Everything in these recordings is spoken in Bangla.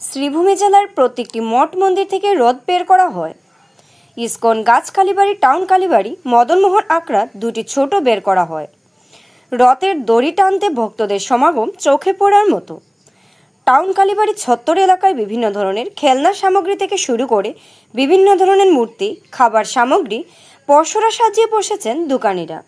শ্রীভূমি জেলার প্রত্যেকটি মঠ মন্দির থেকে রথ বের করা হয়। ইসকন গাছ কালীবাড়ি, টাউন কালীবাড়ি, মদনমোহন আখড়া দুটি ছোট বের করা হয়। রথের দড়ি টানতে ভক্তদের সমাগম চোখে পড়ার মতো। টাউন কালীবাড়ি চত্বর এলাকায় বিভিন্ন ধরনের খেলনা সামগ্রী থেকে শুরু করে বিভিন্ন ধরনের মূর্তি, খাবার সামগ্রী, পসরা সাজিয়ে বসেছেন দোকানিরা।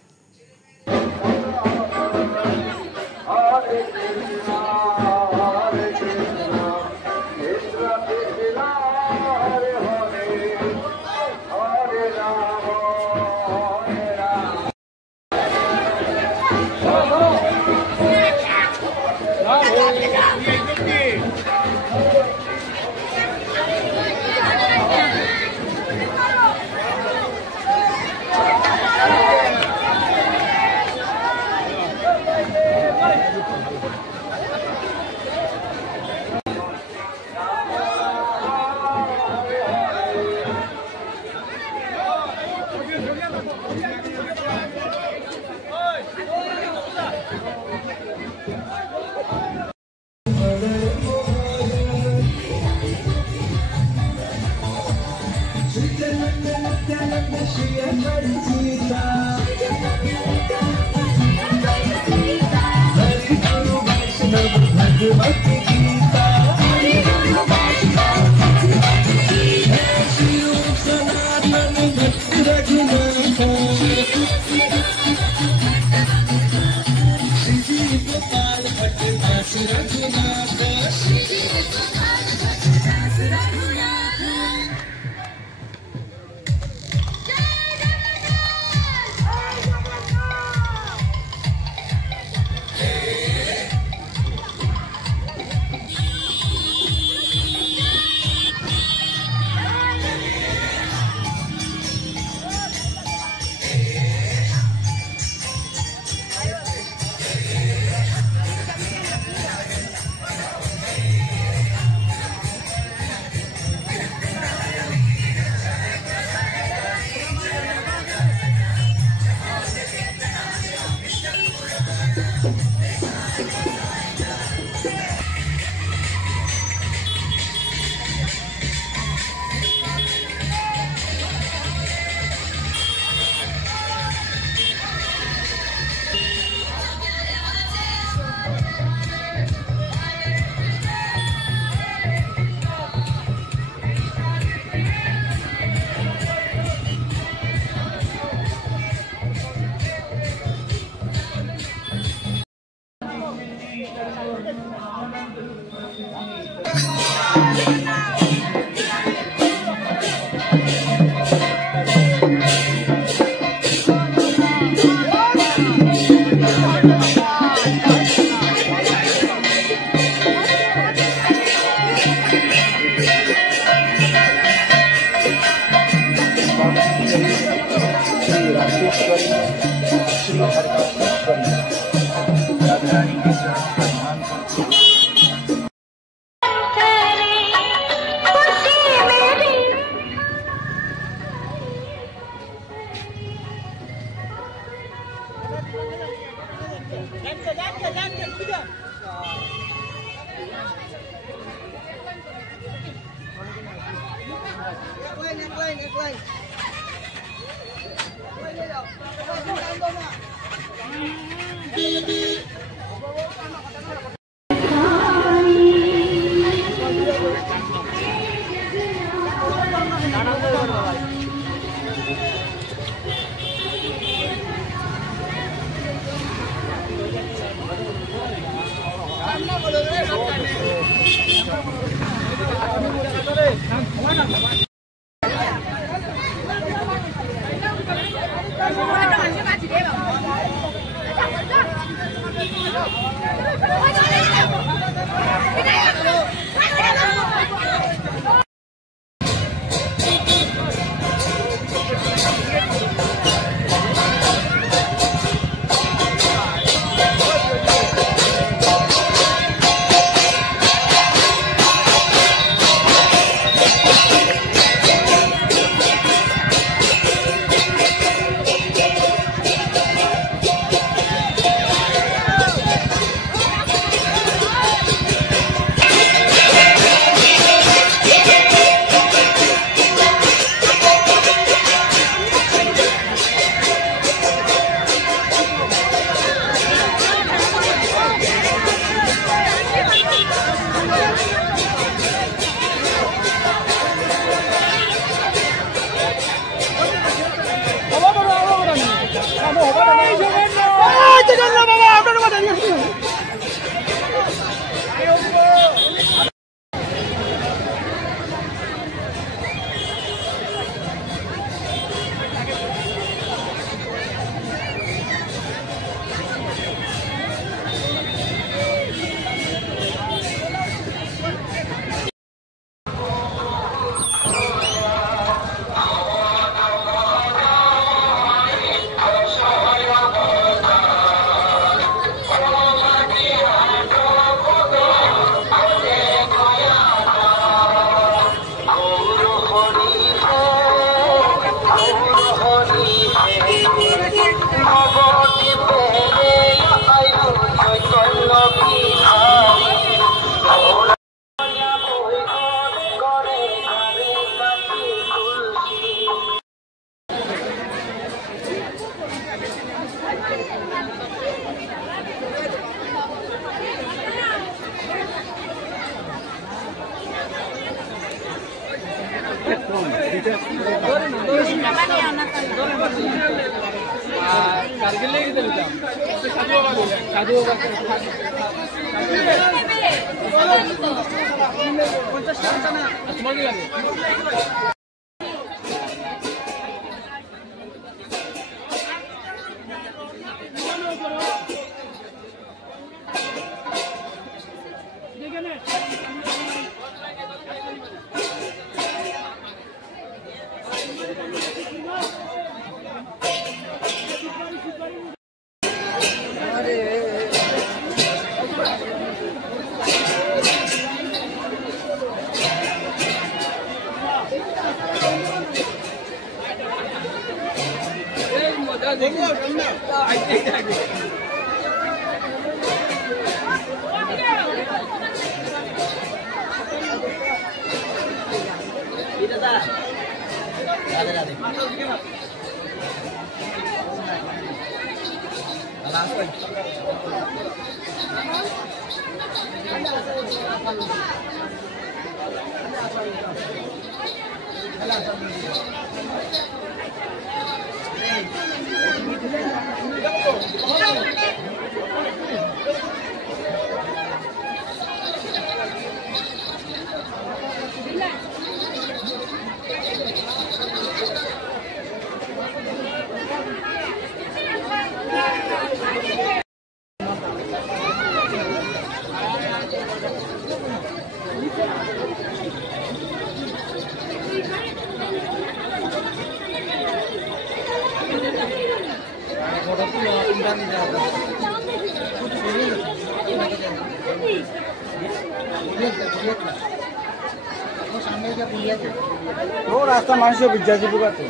রাস্তা মানুষের বিদ্যার্থী পোকাতে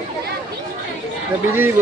বিধি দিব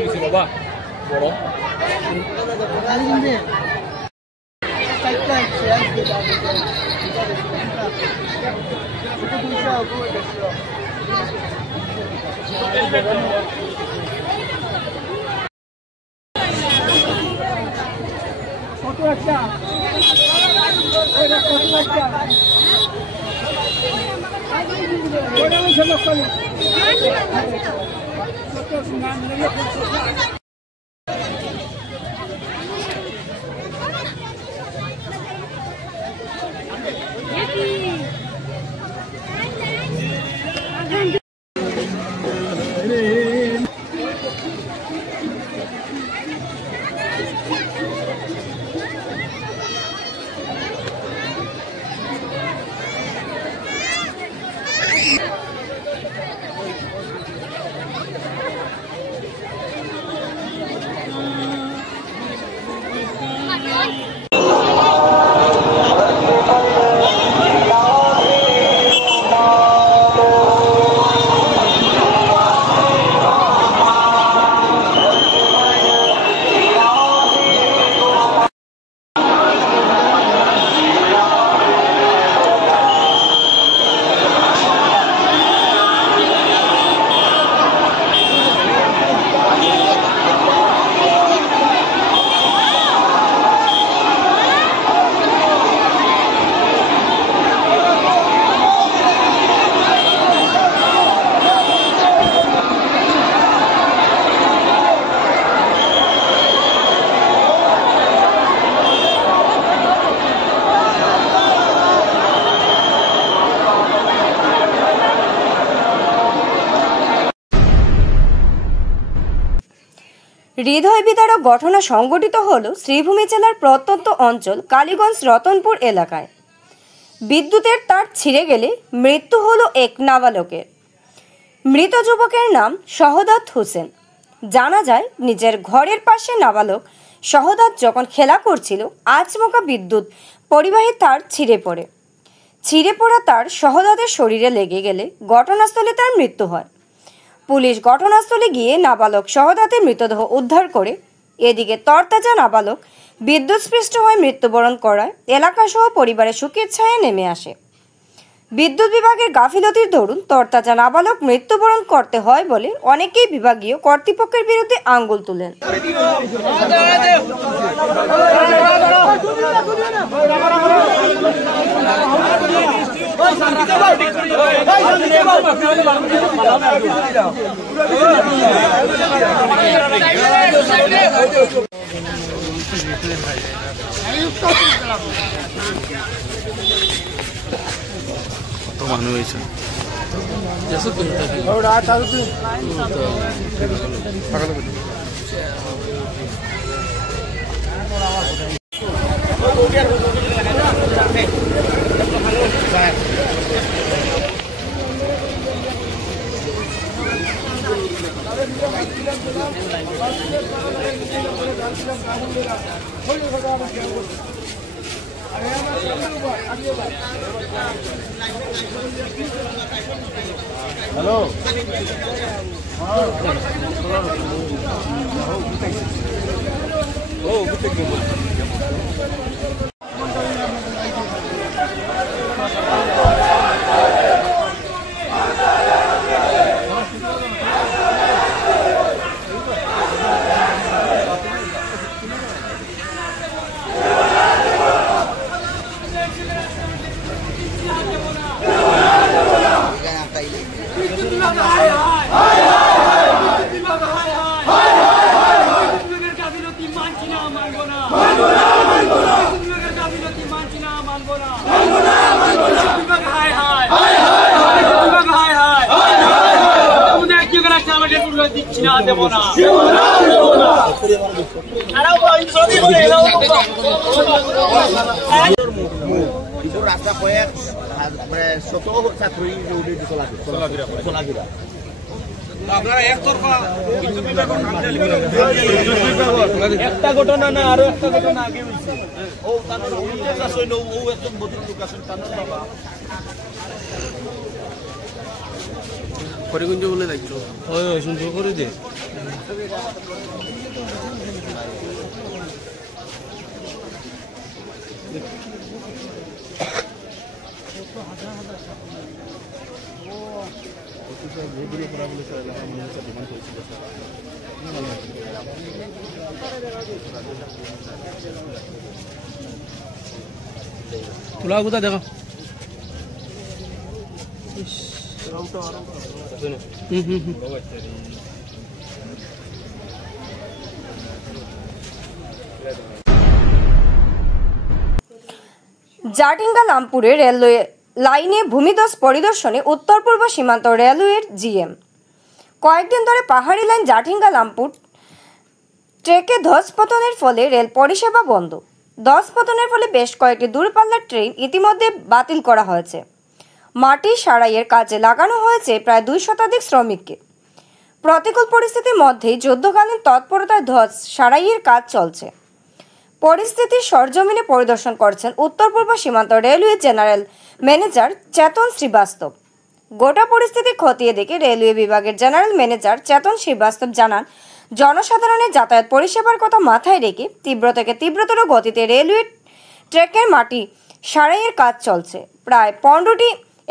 বলছি বাবা বড় কত একটা হৃদয় বিদারক ঘটনা সংঘটিত হল শ্রীভূমি জেলার প্রত্যন্ত অঞ্চল কালীগঞ্জ রতনপুর এলাকায়। বিদ্যুতের তার ছিঁড়ে গেলে মৃত্যু হলো এক নাবালকের। মৃত যুবকের নাম শহদাত হোসেন। জানা যায়, নিজের ঘরের পাশে নাবালক শহদাত যখন খেলা করছিল, আচমকা বিদ্যুৎ পরিবাহী তার ছিঁড়ে পড়া তার শহদাতের শরীরে লেগে গেলে ঘটনাস্থলে তার মৃত্যু হয়। পুলিশ ঘটনাস্থলে গিয়ে নাবালক শহদাতের মৃতদেহ উদ্ধার করে। এদিকে তরতাজা নাবালক বিদ্যুৎস্পৃষ্ট হয়ে মৃত্যুবরণ করায় এলাকাসহ পরিবারের শোকের ছায়া নেমে আসে। বিদ্যুৎ বিভাগের গাফিলতির দরুন তরতাজা নাবালক মৃত্যুবরণ করতে হয় বলে অনেকেই বিভাগীয় কর্তৃপক্ষের বিরুদ্ধে আঙ্গুল তুলেন। কত মানুষ হয়েছে হ্যালো রাস্তা কয়েক শত ছাত্রী চলাফেরা আপনারা একতরফা বিদ্যুৎ বিভাগের নাম একটা ঘটনা না আরো একটা ঘটনা আগে হইছে ও তার উল্লেখ আছে ও একজন বদল লোক আছেন তার বাবা করিগুঞ্জ বলে লাগছো ওই সুন্দর করে দে তোলা কোথা দেখো জাটিঙ্গা লামপুরে রেলওয়ে লাইনে ভূমিধস পরিদর্শনে উত্তর পূর্ব সীমান্ত রেলওয়ের জিএম। কয়েকদিন ধরে পাহাড়ি লাইন জাটিঙ্গা লামপুর ট্রেকে ধসপতনের ফলে রেল পরিষেবা বন্ধ। ধসপতনের ফলে বেশ কয়েকটি দূরপাল্লার ট্রেন ইতিমধ্যে বাতিল করা হয়েছে। মাটি সারাইয়ের কাজে লাগানো হয়েছে প্রায় 2 শতাধিক শ্রমিককে। প্রতিকূল পরিস্থিতির মধ্যেই যুদ্ধকালীন তৎপরতায় ধস সারাইয়ের কাজ চলছে। পরিস্থিতির সরজমিনে পরিদর্শন করছেন উত্তর পূর্ব সীমান্ত রেলওয়ে জেনারেল ম্যানেজার চেতন শ্রীবাস্তব। গোটা পরিস্থিতি খতিয়ে দেখে রেলওয়ে বিভাগের জেনারেল ম্যানেজার চেতন শ্রীবাস্তব জানান, জনসাধারণের যাতায়াত পরিষেবার কথা মাথায় রেখে তীব্র থেকে তীব্রতর গতিতে রেলওয়ে ট্র্যাকের মাটি সারাইয়ের কাজ চলছে। প্রায় 15টি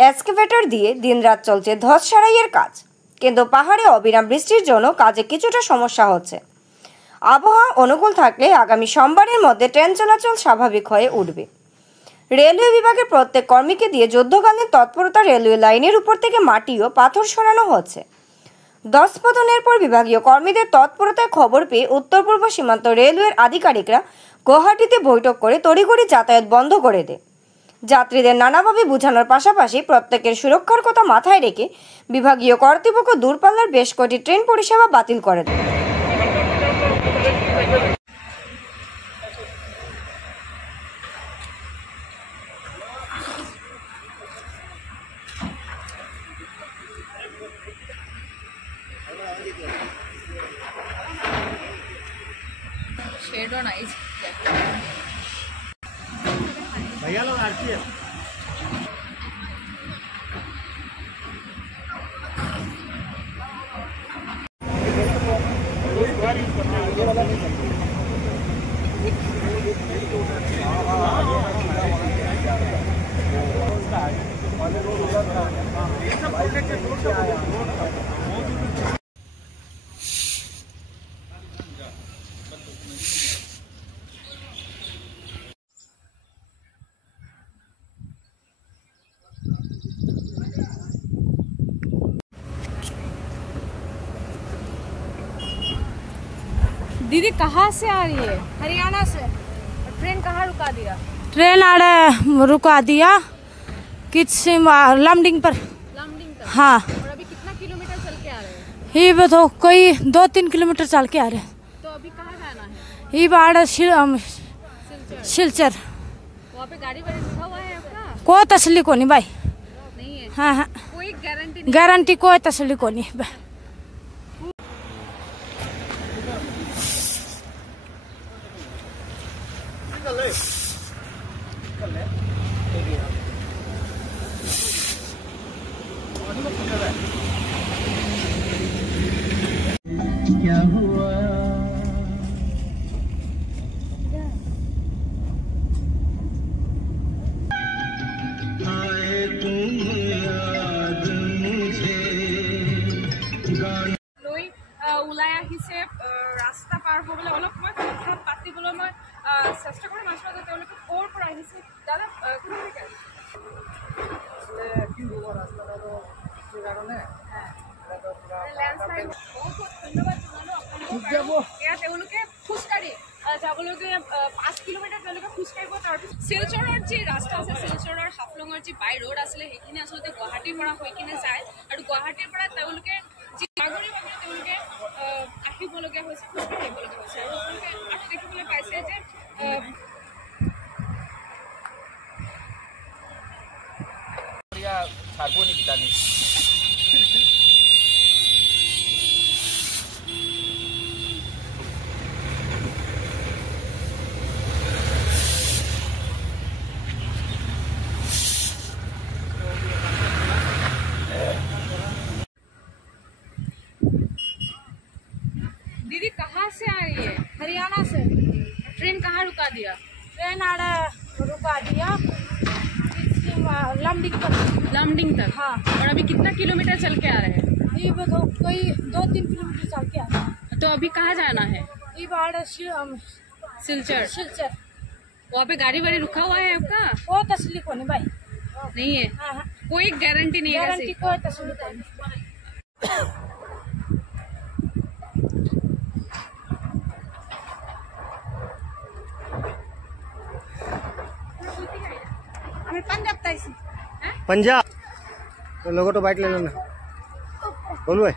এক্সকাভেটর দিয়ে দিনরাত চলছে ধস সারাইয়ের কাজ, কিন্তু পাহাড়ে অবিরাম বৃষ্টির জন্য কাজে কিছুটা সমস্যা হচ্ছে। আবহাওয়া অনুকূল থাকলে আগামী সোমবারের মধ্যে ট্রেন চলাচল স্বাভাবিক হয়ে উঠবে। রেলওয়ে বিভাগের প্রত্যেক কর্মীকে দিয়ে যুদ্ধকালীন তৎপরতা রেলওয়ে লাইনের উপর থেকে মাটি ও পাথর সরানো হচ্ছে। ধসপতনের পর বিভাগীয় কর্মীদের তৎপরতায় খবর পেয়ে উত্তর পূর্ব সীমান্ত রেলওয়ের আধিকারিকরা গুয়াহাটিতে বৈঠক করে তড়িঘড়ি যাতায়াত বন্ধ করে দেয়। যাত্রীদের নানাভাবে বোঝানোর পাশাপাশি প্রত্যেকের সুরক্ষার কথা মাথায় রেখে বিভাগীয় কর্তৃপক্ষ দূরপাল্লার বেশ কয়েকটি ট্রেন পরিষেবা বাতিল করে দেয়। दीदी कहाँ से आ रही है? हरियाणा से। और ट्रेन कहाँ रुका दिया? ट्रेन आड़े रुका दिया किसी लमडिंग पर। लमडिंग तक। हाँ। और अभी कितना किलोमीटर चल के आ रहे हैं? ये बताओ कोई 2-3 किलोमीटर चल के आ रहे हैं। तो अभी कहाँ जाना है? ये बाड़ सिलचर। शिलचर। वहाँ पे गाड़ी वाड़ी लिखा हुआ है आपका? कोई तसली को नहीं भाई। नहीं है। हाँ हाँ कोई गारंटी नहीं? गारंटी कोई तसली को नहीं भाई। क्या हुआ आए तुम याद मुझे লৈ ওলাই আহিছে ৰাস্তা পাৰ হ'বলৈ অলপ সময় কথা পাতিবলৈ মই চেষ্টা কৰিম আচলতে তেওঁলোকে ক'ৰ পৰা আহিছে দাদা কোনখিনিকে লেণ্ডশ্লাইড বহুত বহুত ধন্যবাদ জনালোঁ আপোনালোকক এয়া তেওঁলোকে খোজকাঢ়ি যাবলৈকে 5 কিলোমিটাৰ তেওঁলোকে খোজকাঢ়িব তাৰপিছত শিলচৰৰ যি ৰাস্তা আছে শিলচৰৰ হাফলঙৰ যি বাই ৰোড আছিলে সেইখিনি আচলতে গুৱাহাটীৰ পৰা হৈ কিনে যায় আৰু গুৱাহাটীৰ পৰা তেওঁলোকে যি নাগৰিক তেওঁলোকে আহিবলগীয়া হৈছে খোজকাঢ়ি আহিবলগীয়া হৈছে আৰু তেওঁলোকে আৰু দেখিবলৈ পাইছে যে ছাড়বো নেকি জানি दीदी कहाँ से आ रही है? हरियाणा से। ट्रेन कहाँ रुका दिया? ट्रेन आड़े रुका दिया लमडिंग पर। लमडिंग तक। हाँ। और अभी कितना किलोमीटर चल के आ रहे हैं? ये बताओ कोई 2-3 किलोमीटर चल के आ रहे हैं। तो अभी कहाँ जाना है? ये बाड़ सिलचर। शिलचर। वहाँ पे गाड़ी वाड़ी रुका हुआ है आपका? कोई तसली को नहीं भाई। नहीं है। हाँ हाँ कोई गारंटी नहीं है गारंटी वैसे? कोई तसली को नहीं। আমি পাঞ্জাব তাইছি। पंजाब तो लोगों तो बाइक ले लो ना बोलू भाई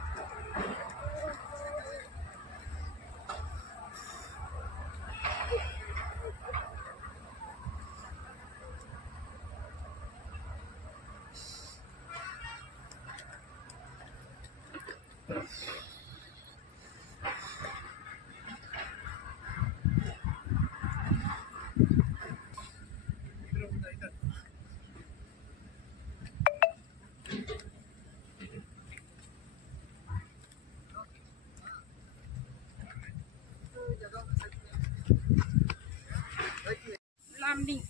लमडिंग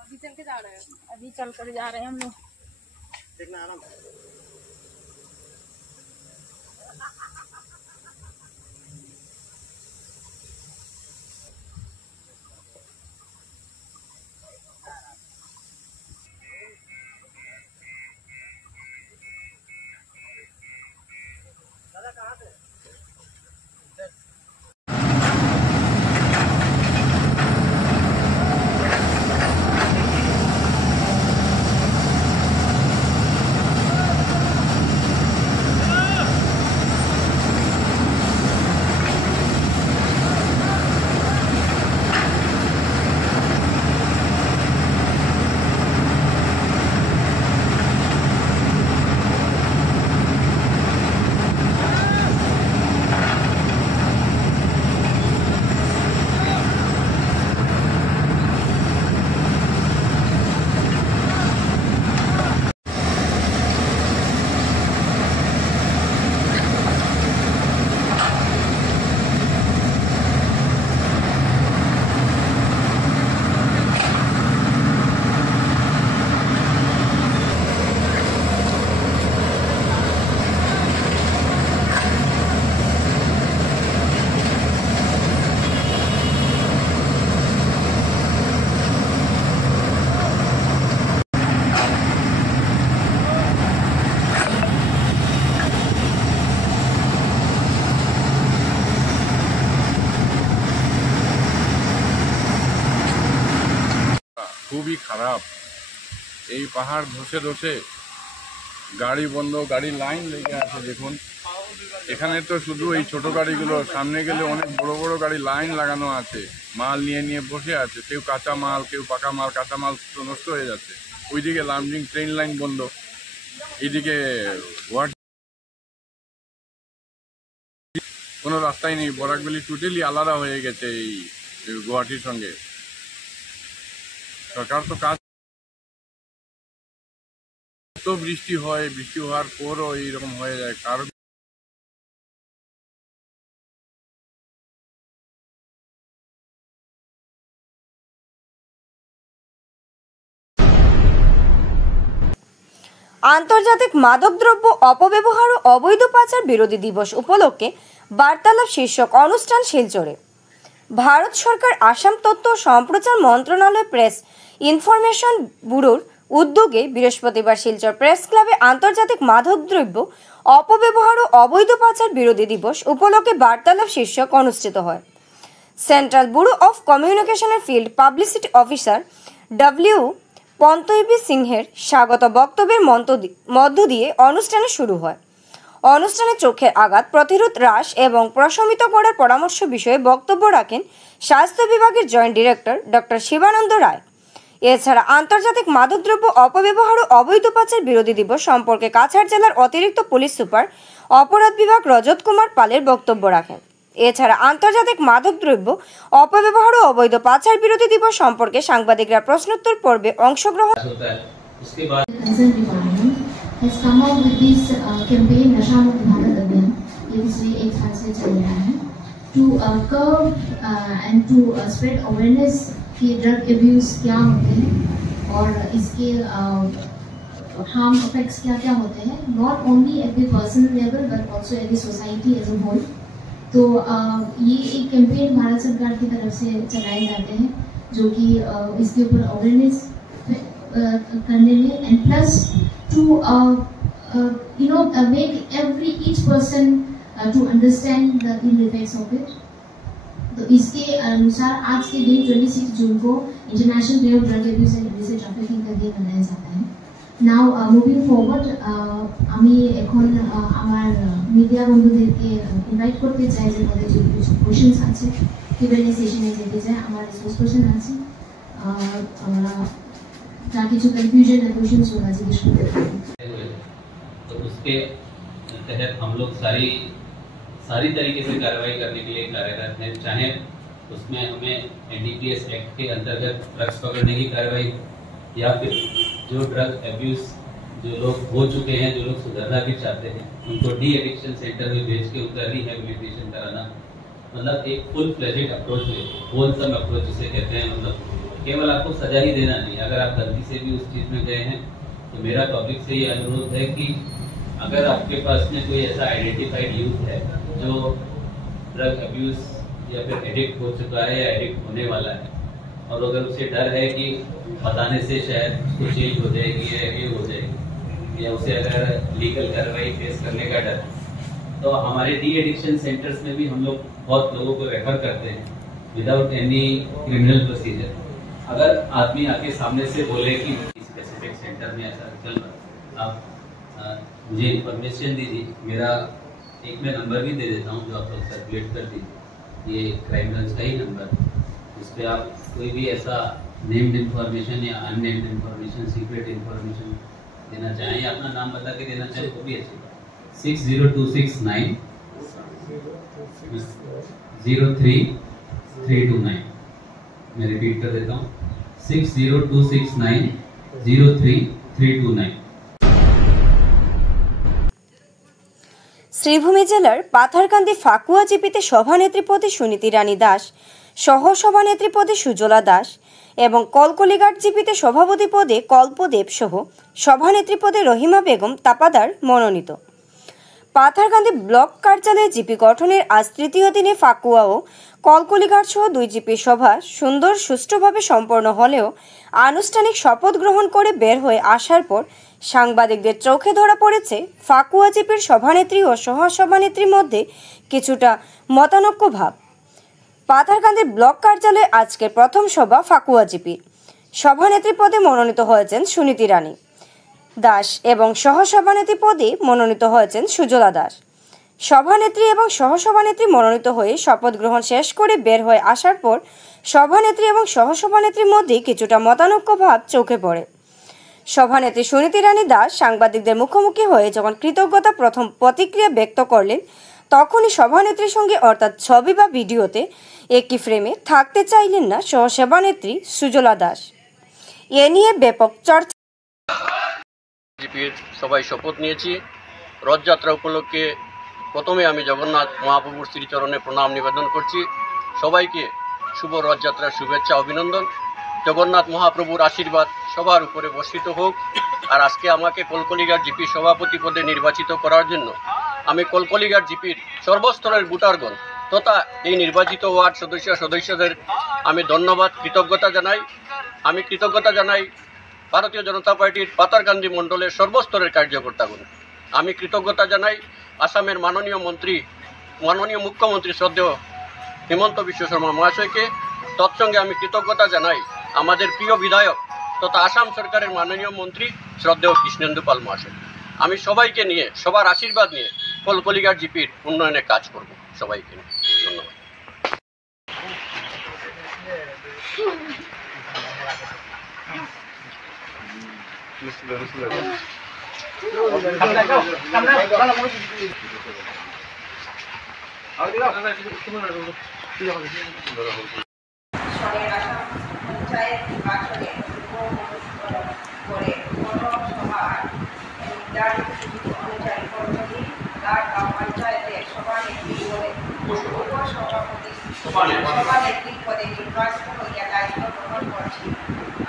अभी चल के जा रहे हैं? अभी चल कर जा रहे हैं हम लोग। देखना आराम খুবই খারাপ। এই পাহাড় ধসে ধসে গাড়ি বন্ধ, গাড়ি লাইন লেগে আছে। দেখুন এখানে তো শুধু এই ছোট গাড়িগুলো, সামনে গেলে অনেক বড় বড় গাড়ি লাইন লাগানো আছে, মাল নিয়ে নিয়ে বসে আছে। কেউ কাঁচা মাল, কেউ পাকা মাল। কাঁচা মাল তো নষ্ট হয়ে যাচ্ছে। ওইদিকে লামডিং ট্রেন লাইন বন্ধ, এইদিকে কোনো রাস্তাই নেই। বরাকভ্যালি টোটালি আলাদা হয়ে গেছে এই গুয়াহাটির সঙ্গে। সরকার তো কাজ, তো বৃষ্টি হয়, বৃষ্টি হওয়ার পরও এইরকম হয়ে যায়। কারণ আন্তর্জাতিক মাদকদ্রব্য অপব্যবহার ও অবৈধ পাচার বিরোধী দিবস উপলক্ষে বার্তালাপ শীর্ষক অনুষ্ঠান শিলচরে। ভারত সরকার আসাম তথ্য ও সম্প্রচার মন্ত্রণালয় প্রেস ইনফরমেশন ব্যুরোর উদ্যোগে বৃহস্পতিবার শিলচর প্রেস ক্লাবে আন্তর্জাতিক মাদকদ্রব্য অপব্যবহার ও অবৈধ পাচার বিরোধী দিবস উপলক্ষে বার্তালাপ শীর্ষক অনুষ্ঠিত হয়। সেন্ট্রাল ব্যুরো অফ কমিউনিকেশনের ফিল্ড পাবলিসিটি অফিসার ডব্লিউ পন্তইবি সিংহের স্বাগত বক্তব্যের মধ্য দিয়ে অনুষ্ঠানে শুরু হয়। অনুষ্ঠানে চোখের আঘাত প্রতিরোধ, হ্রাস এবং প্রশমিত করার পরামর্শ বিষয়ে বক্তব্য রাখেন স্বাস্থ্য বিভাগের জয়েন্ট ডিরেক্টর ডক্টর শিবানন্দ রায়। এছাড়া আন্তর্জাতিক মাদকদ্রব্য অপব্যবহার ও অবৈধ পাচার বিরোধী দিবস সম্পর্কে কাছাড় জেলার অতিরিক্ত পুলিশ সুপার অপরাধ বিভাগ রজত কুমার পালের বক্তব্য রাখেন। এছাড়া আন্তর্জাতিক মাদকদ্রব্য অপব্যবহার ও অবৈধ পাচার বিরোধী দিবস সম্পর্কে সাংবাদিকরা প্রশ্নোত্তর পর্বে অংশগ্রহণ। has come out with this campaign नशा मुक्त भारत अभियान। ये पिछले 1 साल से चल रहा है to curb and to spread awareness कि ड्रग अब्यूज क्या होते हैं और इसके हार्म इफेक्ट्स क्या क्या होते हैं, not only at the personal level but also at the society as a whole. तो ये एक कैंपेन भारत सरकार की तरफ से चलाए जाते हैं जो कि इसके ऊपर अवेयरनेस करने में and plus to make each person to understand the ill effects of it। तो इसके अनुसार आज के दिन 26 जून को international day of drug abuse and illicit trafficking का दिन मनाया जाता है। नाउ मुविंग फरवर्ड আমি এখন আমার মিডিয়া বন্ধুদেরকে ইনভাইট করতে চাই যে তাদের যদি কিছু কোশ্চেন্স আছে কিউএনএ সেশনে যেতে চাই। আমার রিসোর্স পারসন আছে, আমরা ताकि जो कंफ्यूजन है क्वेश्चन होना जिज्ञेस करते हैं। तो उसके तहत हम लोग सारी तरीके से कार्रवाई करने के लिए कार्यरत हैं। चाहे उसमें हमें एनडीपीएस एक्ट के अंतर्गत ड्रग्स पकड़ने की कार्रवाई या फिर जो ड्रग अब्यूज जो लोग हो चुके हैं, जो लोग सुधरना भी चाहते हैं, उनको डी एडिक्शन सेंटर में भेज के उनका रिहेबिलिटेशन कराना। मतलब एक फुल फ्लेजेड अप्रोच में होलसम अप्रोच जिसे कहते हैं। मतलब केवल आपको सजा ही देना नहीं, अगर आप गलती से भी उस चीज में गए हैं तो मेरा पब्लिक से ये अनुरोध है कि अगर आपके पास में कोई ऐसा आइडेंटिफाइड यूथ है जो ड्रग अब्यूज या फिर एडिक्ट हो चुका है या एडिक्ट होने वाला है और अगर उसे डर है कि बताने से शायद उसको जेल हो जाएगी या ये हो जाएगी या उसे अगर लीगल कार्रवाई फेस करने का डर, तो हमारे डी एडिक्शन सेंटर्स में भी हम लोग बहुत लोगों को रेफर करते हैं विदाउट एनी क्रिमिनल प्रोसीजर। अगर आदमी आके सामने से बोले कि स्पेसिफिक सेंटर में ऐसा चल रहा है, आप मुझे इन्फॉर्मेशन दीजिए। मेरा एक मैं नंबर भी दे देता हूँ जो आप लोग सर्कुलेट कर दीजिए, ये क्राइम ब्रांच का ही नंबर, इस पर आप कोई भी ऐसा नेम्ड इन्फॉर्मेशन या अननेम्ड इन्फॉर्मेशन, सीक्रेट इन्फॉर्मेशन देना चाहें या अपना नाम बता के देना चाहें तो भी अच्छी बात। 60269 03329। मैं रिपीट कर देता हूँ 60269 শ্রীভূমি জেলার পাথারকান্দি ফাকুয়া জিপিতে সভানেত্রী পদে সুনীতি রানী দাস, সহ সভানেত্রী পদে সুজলা দাস এবং কলকলিঘাট জিপিতে সভাপতি পদে কল্পদেব সহ সভানেত্রী পদে রহিমা বেগম তাপাদার মনোনীত। পাথারকান্দি ব্লক কার্যালয়ে জিপি গঠনের আজ তৃতীয় দিনে ফাকুয়া ও কলকলিঘাট সহ 2 জিপি সভা সুন্দর সুষ্ঠুভাবে সম্পন্ন হলেও আনুষ্ঠানিক শপথ গ্রহণ করে বের হয়ে আসার পর সাংবাদিকদের চোখে ধরা পড়েছে ফাকুয়া জিপির সভানেত্রী ও সহসভানেত্রীর মধ্যে কিছুটা মতানৈক্য ভাব। পাথারকান্দি ব্লক কার্যালয়ে আজকের প্রথম সভা ফাকুয়া জিপির সভানেত্রী পদে মনোনীত হয়েছেন সুনীতি রানী দাস এবং সহসভানেত্রী পদে মনোনীত হয়েছেন সুজলা দাস। সভানেত্রী এবং সহসভানেত্রী মনোনীত হয়ে শপথ গ্রহণ শেষ করে বের হয়ে আসার পর সভানেত্রী এবং সহসভানেত্রীর মধ্যে কিছুটা মতানৈক্য ভাব চোখে পড়ে। সভানেত্রী সুনীতি রানী দাস সাংবাদিকদের মুখোমুখি হয়ে যখন কৃতজ্ঞতা প্রথম প্রতিক্রিয়া ব্যক্ত করলেন, তখনই সভানেত্রীর সঙ্গে অর্থাৎ ছবি বা ভিডিওতে একই ফ্রেমে থাকতে চাইলেন না সহসভানেত্রী সুজলা দাস। এ নিয়ে ব্যাপক চর্চা। বিজেপির সবাই শপথ নিয়েছি। রথযাত্রা উপলক্ষে প্রথমে আমি জগন্নাথ মহাপ্রভুর শ্রীচরণে প্রণাম নিবেদন করছি। সবাইকে শুভ রথযাত্রার শুভেচ্ছা, অভিনন্দন। জগন্নাথ মহাপ্রভুর আশীর্বাদ সবার উপরে বর্ষিত হোক। আর আজকে আমাকে কলকলিঘাট জিপি সভাপতি পদে নির্বাচিত করার জন্য আমি কলকলিঘাট জিপির সর্বস্তরের ভোটারগণ তথা এই নির্বাচিত ওয়ার্ড সদস্যদের আমি ধন্যবাদ, কৃতজ্ঞতা জানাই। আমি কৃতজ্ঞতা জানাই ভারতীয় জনতা পার্টির পাতারকান্দি মণ্ডলের সর্বস্তরের কার্যকর্তাগণ। আমি কৃতজ্ঞতা জানাই আসামের মাননীয় মুখ্যমন্ত্রী শ্রদ্ধেয় হিমন্ত বিশ্ব শর্মা মহাশয়কে। তৎসঙ্গে আমি কৃতজ্ঞতা জানাই আমাদের প্রিয় বিধায়ক তথা আসাম সরকারের মাননীয় মন্ত্রী শ্রদ্ধেয় কৃষ্ণেন্দু পাল মহাশয়। আমি সবাইকে নিয়ে, সবার আশীর্বাদ নিয়ে কলকলিঘাট জিপির উন্নয়নে কাজ করব। সবাইকে নিয়ে ধন্যবাদ।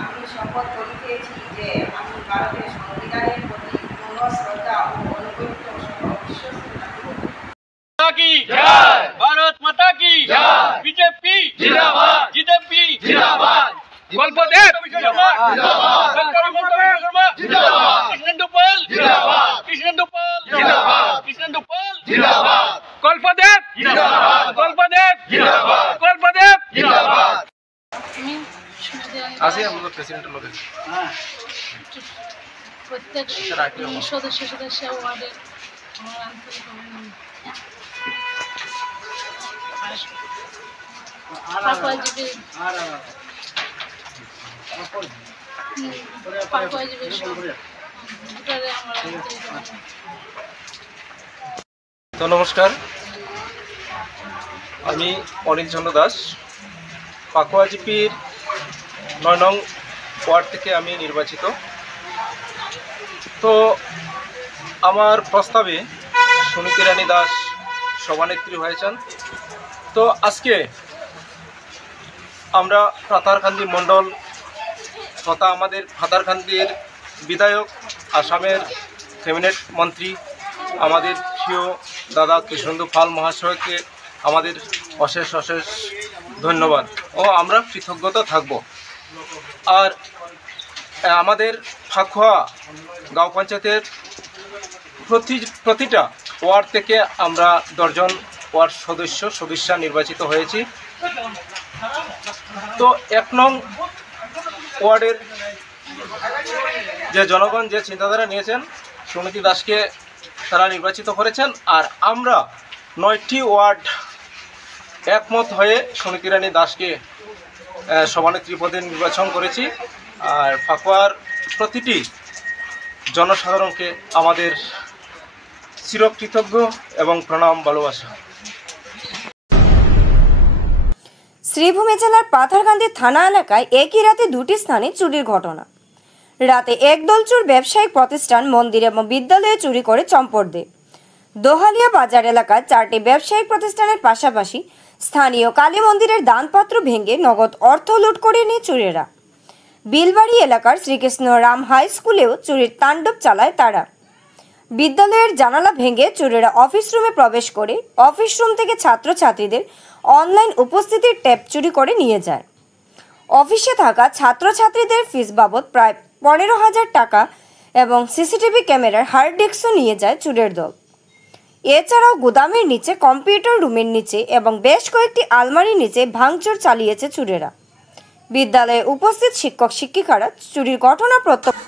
আমি শপথ করিতেছি যে আমি ভারতের সংবিধানের প্রতি পূর্ণ শ্রদ্ধা ও অনুগত্য সহ বিশ্বস্ত থাকিব। भारत माता की बीजेपी जिंदाबाद, बीजेपी जिंदाबाद, कल्पदेव जिंदाबाद, कृष्णेंदु पाल जिंदाबाद, कृष्णेंदु पाल जिंदाबाद, कृष्णेंदु पाल जिंदाबाद, कल्पदेव जिंदाबाद, कल्पदेव जिंदाबाद, कल्पदेव जिंदाबाद। আসি আমরা প্রেসিডেন্টের লোকে প্রত্যেক সদস্য ওয়ার্ডের আমার আন্তরিক অভিনন্দন। তো নমস্কার, আমি অনিল চন্দ্র দাস, পাকুয়া জিপির ৯ নং ওয়ার্ড থেকে আমি নির্বাচিত। তো আমার প্রস্তাবে সুনীতি রানী দাস সভানেত্রী হয়েছেন। তো আজকে আমরা পাতারকান্দি মণ্ডল তথা আমাদের পাতারকান্দির বিধায়ক, আসামের ক্যাবিনেট মন্ত্রী আমাদের প্রিয় দাদা কৃষ্ণেন্দু পাল মহাশয়কে আমাদের অশেষ ধন্যবাদ ও আমরা কৃতজ্ঞতা থাকব। আর আমাদের পাকুয়া গাঁও পঞ্চায়েতের প্রতিটা ওয়ার্ড থেকে আমরা 10 জন ওয়ার্ড সদস্যা নির্বাচিত হয়েছি। তো 1 নং ওয়ার্ডের যে জনগণ যে চিন্তাধারা নিয়েছেন, সুনীতি দাসকে তারা নির্বাচিত করেছেন। আর আমরা 9টি ওয়ার্ড একমত হয়ে সুনীতি রানী দাসকে সভানেত্রী পদে নির্বাচন করেছি। আর পাকুয়ার প্রতিটি জনসাধারণকে আমাদের চিরকৃতজ্ঞ এবং প্রণাম, ভালোবাসা। শ্রীভূমি জেলার পাথারকান্দি থানা এলাকায় একই রাতে 2টি স্থানে চুরির ঘটনা। রাতে একদল চোর ব্যবসায়িক প্রতিষ্ঠান, মন্দির এবং বিদ্যালয়ে চুরি করে চম্পট দেয়। দোহালিয়া বাজার এলাকায় 4টি ব্যবসায়িক প্রতিষ্ঠানের পাশাপাশি স্থানীয় কালী মন্দিরের দানপাত্র ভেঙে নগদ অর্থ লুট করে নিয়ে চোরেরা। বিলবাড়ি এলাকার শ্রীকৃষ্ণ রাম হাই স্কুলেও চুরির তাণ্ডব চালায় তারা। বিদ্যালয়ের জানালা ভেঙে চোরেরা অফিস রুমে প্রবেশ করে অফিস রুম থেকে ছাত্রছাত্রীদের অনলাইন উপস্থিতির ট্যাব চুরি করে নিয়ে যায়। অফিসে থাকা ছাত্রছাত্রীদের ফিস বাবদ প্রায় 15,000 টাকা এবং সিসিটিভি ক্যামেরার হার্ড ডিস্কও নিয়ে যায় চোরের দল। এছাড়াও গুদামের নিচে, কম্পিউটার রুমের নিচে এবং বেশ কয়েকটি আলমারির নিচে ভাঙচুর চালিয়েছে চোরেরা। বিদ্যালয়ে উপস্থিত শিক্ষক শিক্ষিকারা চুরির ঘটনা প্রত্যক্ষ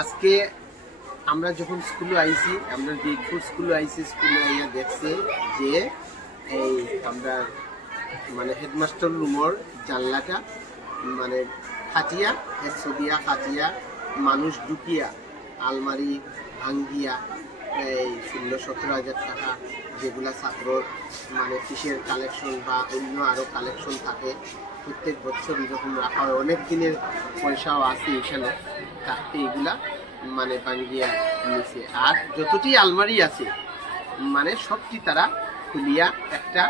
আজকে আমরা যখন স্কুলে আইছি, আমরা ডিগফুড স্কুলে আইছি, স্কুলে আইয়া দেখছে যে এই আমরা মানে হেডমাস্টার রুমর জানলাটা মানে খাটিয়া দিয়া খাটিয়া মানুষ ঢুকিয়া আলমারি ভাঙ্গিয়া এই 16-17 হাজার টাকা যেগুলা ছাত্রর মানে ফিসের কালেকশন বা অন্য আরও কালেকশন থাকে প্রত্যেক বছর এরকম রাখা হয়, অনেক দিনের পয়সাও আছে এখানে, তাতে এগুলা মানে ভাঙ্গিয়া নিছে। আর যতটি আলমারি আছে মানে সবটি তারা খুলিয়া একটা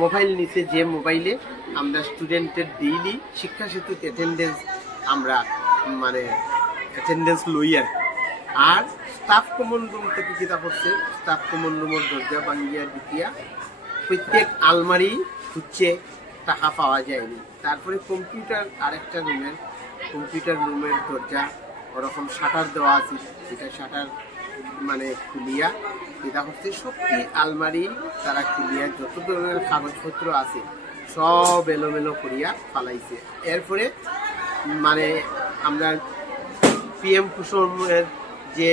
মোবাইল নিছে, যে মোবাইলে আমরা স্টুডেন্টের ডেইলি শিক্ষা সেতুতে আমরা মানে অ্যাটেন্ডেন্স লই আর স্টাফ কমন রুম থেকে কিতা করছে, স্টাফ কমন রুমের দরজা ভাঙ্গিয়া ঢুকিয়া প্রত্যেক আলমারি খুঁজছে, টাকা পাওয়া যায়নি। তারপরে কম্পিউটার আরেকটা কম্পিউটার রুমের দরজা ওরকম শাটার দেওয়া আছে, এটা শাটার মানে খুলিয়া এটা হচ্ছে সবটি আলমারি তারা খুলিয়া যত ধরনের কাগজপত্র আছে সব এলোমেলো করিয়া ফালাইছে। এরপরে মানে আমরা PM কুসুমের যে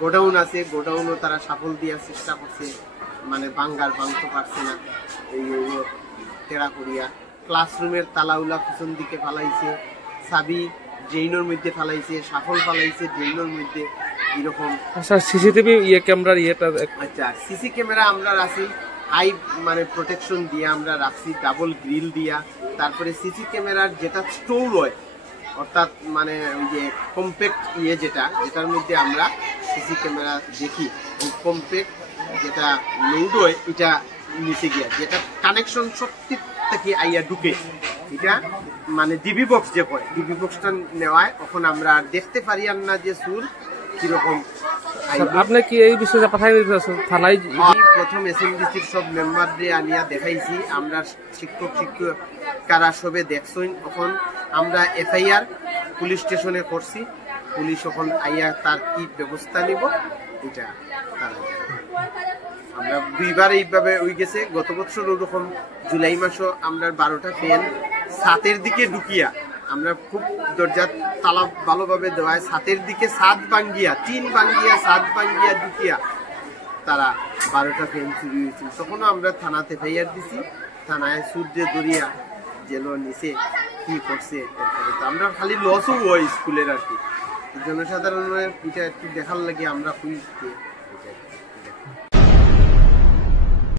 গোডাউন আছে, গোডাউনও তারা সাফল দেওয়ার চেষ্টা করছে, মানে ভাঙতে পারছে না, এই তেড়া করিয়া ক্লাসরুমের তালাউলা পিছন দিকে ফালাইছে, চাবি ড্রেইনের মধ্যে ফালাইছে, সাফল ফালাইছে ড্রেইনের মধ্যে এরকম। আচ্ছা সিসিটিভি ক্যামেরার আচ্ছা সিসি ক্যামেরা আমরা রাখছি হাই মানে প্রোটেকশন দিয়ে আমরা রাখছি, ডাবল গ্রিল দিয়া। তারপরে সিসি ক্যামেরার যেটা স্টোর হয় অর্থাৎ মানে ওই যে কম্প্যাক্ট যেটার মধ্যে আমরা সিসি ক্যামেরা দেখি, ওই কম্প্যাক্ট যেটা লোড হয় এটা নিচে গিয়া যেটা কানেকশন শক্তি থেকে আইয়া ঢুকে, এটা মানে ডিবি বক্স যে কয়, ডিবি বক্সটা নেওয়ায় তখন আমরা দেখতে পারি আর না যে সুর কিরকম। আপনি কি এই বিষয়ে পাঠাই থানায়? প্রথম SMDCর সব মেম্বারদের আনিয়া দেখাইছি, আমরা শিক্ষিকারা সবে দেখছই, তখন আমরা FIR পুলিশ স্টেশনে করছি, পুলিশ এখন আইয়া তার কি ব্যবস্থা নিব এটা তারা আমরা দুইবার এইভাবে ওই গেছে। গত বছর ওরকম জুলাই মাসও আমরা 12টা ফ্যান ছাদের দিকে ঢুকিয়া আমরা খুব দরজা তালা ভালোভাবে দেওয়ায় ছাদের দিকে ছাদ ভাঙ্গিয়া টিন ভাঙ্গিয়া ছাদ ভাঙ্গিয়া ঢুকিয়া তারা 12টা ফ্যান চুরি হয়েছিল। তখনও আমরা থানাতে FIR দিছি, থানায় সূর্যে দরিয়া জেল নিচে কি করছে। এরপরে আমরা খালি লসও হয় স্কুলের আর কি, জনসাধারণের এটা একটু দেখার লাগে আমরা খুবই